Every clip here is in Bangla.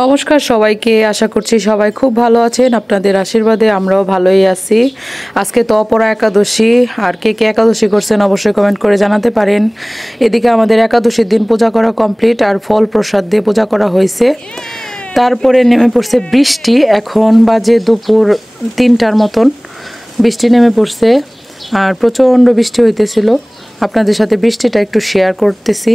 নমস্কার সবাইকে, আশা করছি সবাই খুব ভালো আছেন। আপনাদের আশীর্বাদে আমরাও ভালোই আছি। আজকে তো অপরা একাদশী, আর কে কে একাদশী করছেন অবশ্যই কমেন্ট করে জানাতে পারেন। এদিকে আমাদের একাদশীর দিন পূজা করা কমপ্লিট, আর ফল প্রসাদ দিয়ে পূজা করা হয়েছে। তারপরে নেমে পড়ছে বৃষ্টি। এখন বাজে দুপুর 3টার মতন বৃষ্টি নেমে পড়ছে, আর প্রচণ্ড বৃষ্টি হইতেছিল। আপনাদের সাথে বৃষ্টিটা একটু শেয়ার করতেছি।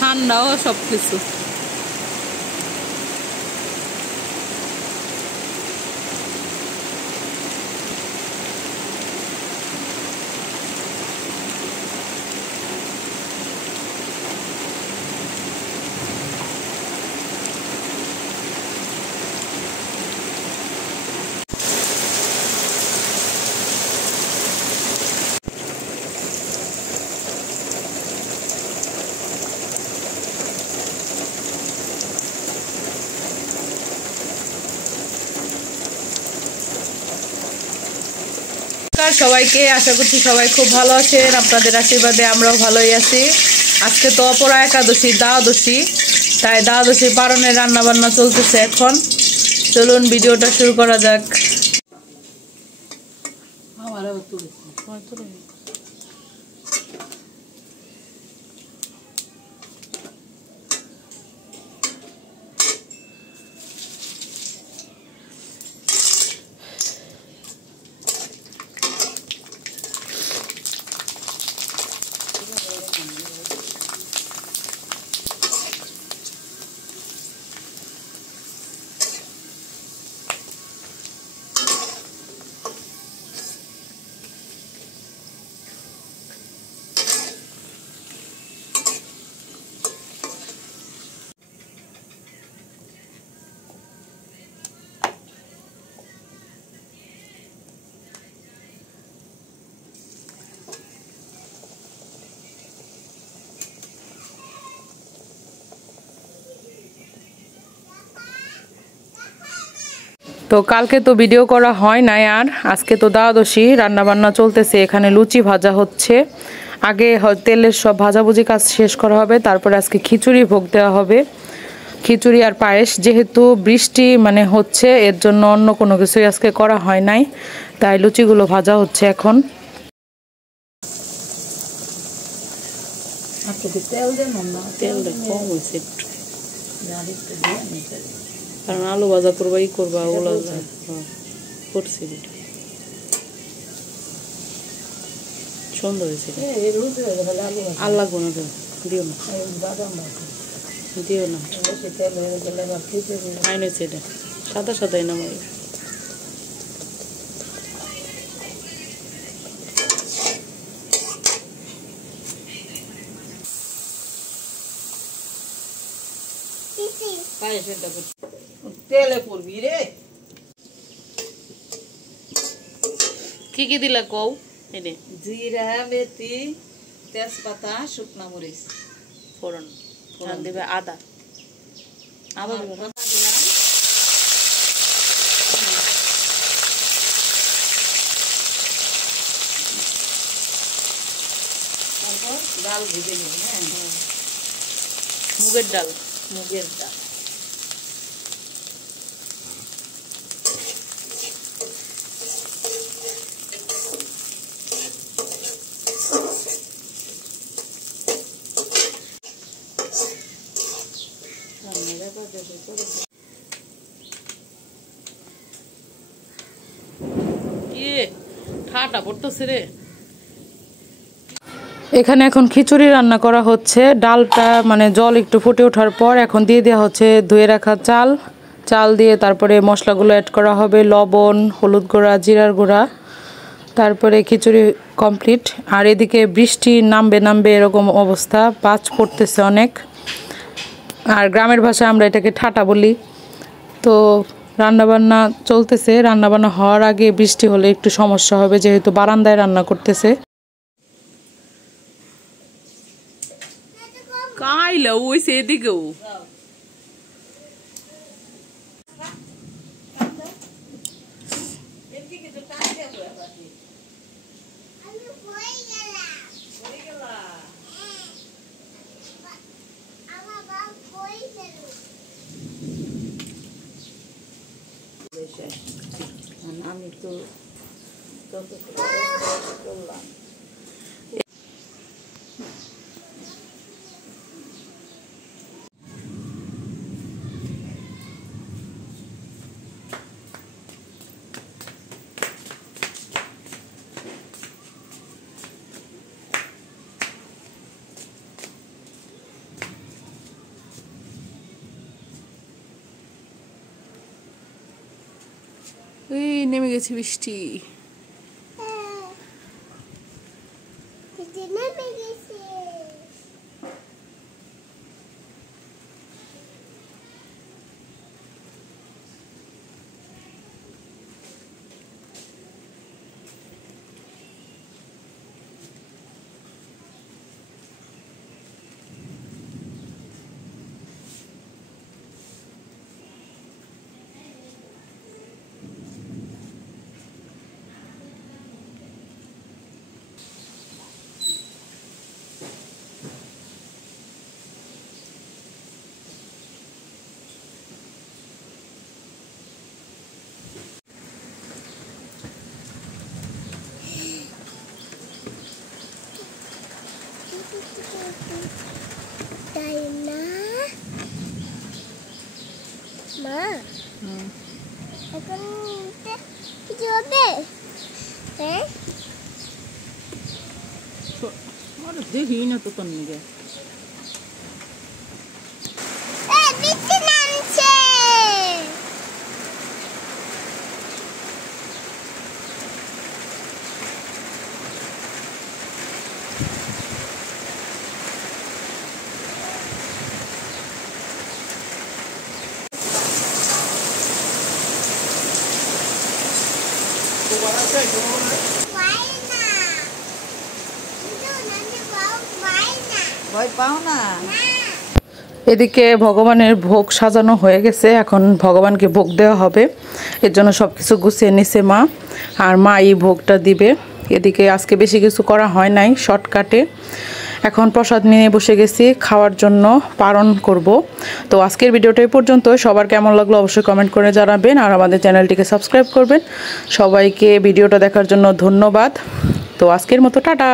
ঠান্ডাও সবকিছু। সবাইকে, আশা করছি সবাই খুব ভালো আছেন। আপনাদের আশীর্বাদে আমরাও ভালোই আছি। আজকে তো অপরা একাদশী, দ্বাদশী, তাই দ্বাদশী পালনের রান্না বান্না চলতেছে এখন। চলুন ভিডিওটা শুরু করা যাক। তো কালকে তো ভিডিও করা হয় নাই, আর আজকে তো দ্বাদশী, রান্না বান্না চলতেছে। এখানে লুচি ভাজা হচ্ছে। আগে তেলের সব ভাজাভুজি কাজ শেষ করা হবে, তারপরে আজকে খিচুড়ি ভোগ দেওয়া হবে। খিচুড়ি আর পায়েস, যেহেতু বৃষ্টি হচ্ছে, এর জন্য অন্য কোনো কিছুই আজকে করা হয় নাই, তাই লুচিগুলো ভাজা হচ্ছে এখন। কারণ আলু ভাজা করবা, ই করবা, ওগুলো করছি। সুন্দর হয়েছে। আর লাগবো না, দিও না, দিও না। আইন হয়েছে এটা, সাদা সাদাই না মাই। তেলে পড়বি রে। কি কি দিলা কও? এনে জিরা, মেথি, তেজপাতা, শুকনা মরিচ, ফোড়ন, ফোড়ন দিবে আদা, আবার ডাল ভেজে নিই। হ্যাঁ, মুগের ডাল। মুগের ডাল। ঠাটা পড়তেছে রে। এখানে এখন খিচুড়ি রান্না করা হচ্ছে। ডালটা মানে জল একটু ফুটে ওঠার পর এখন দিয়ে দেওয়া হচ্ছে ধুয়ে রাখা চাল। চাল দিয়ে তারপরে মশলাগুলো অ্যাড করা হবে, লবণ, হলুদ গুঁড়া, জিরার গুঁড়া। তারপরে খিচুড়ি কমপ্লিট। আর এদিকে বৃষ্টি নামবে নামবে এরকম অবস্থা, পাঁচ পড়তেছে অনেক। আর গ্রামের ভাষায় আমরা এটাকে ঠাটা বলি। তো রান্নাবান্না চলতেছে। রান্নাবান্না হওয়ার আগে বৃষ্টি হলে একটু সমস্যা হবে, যেহেতু বারান্দায় রান্না করতেছে। কাইলা ওইছে এদিকেও। আমি তো করলাম। এই নেমে গেছে বৃষ্টি। তাই না মা? এখন কিছু হবে? হ্যাঁ, দেখি না তো তোর নিকে। বৃষ্টি নামছে। ভয় পাও না। এদিকে ভগবানের ভোগ সাজানো হয়ে গেছে, এখন ভগবানকে ভোগ দেওয়া হবে। এর জন্য সব কিছু গুছিয়ে নিছে মা, আর মা এই ভোগটা দিবে। এদিকে আজকে বেশি কিছু করা হয় নাই, শর্টকাটে। এখন প্রসাদ নিয়ে বসে গেছি খাওয়ার জন্য, পারণ করব। তো আজকের ভিডিওটা এই পর্যন্ত। সবার কেমন লাগলো অবশ্যই কমেন্ট করে জানাবেন, আর আমাদের চ্যানেলটিকে সাবস্ক্রাইব করবেন। সবাইকে ভিডিওটা দেখার জন্য ধন্যবাদ। তো আজকের মতো টাটা।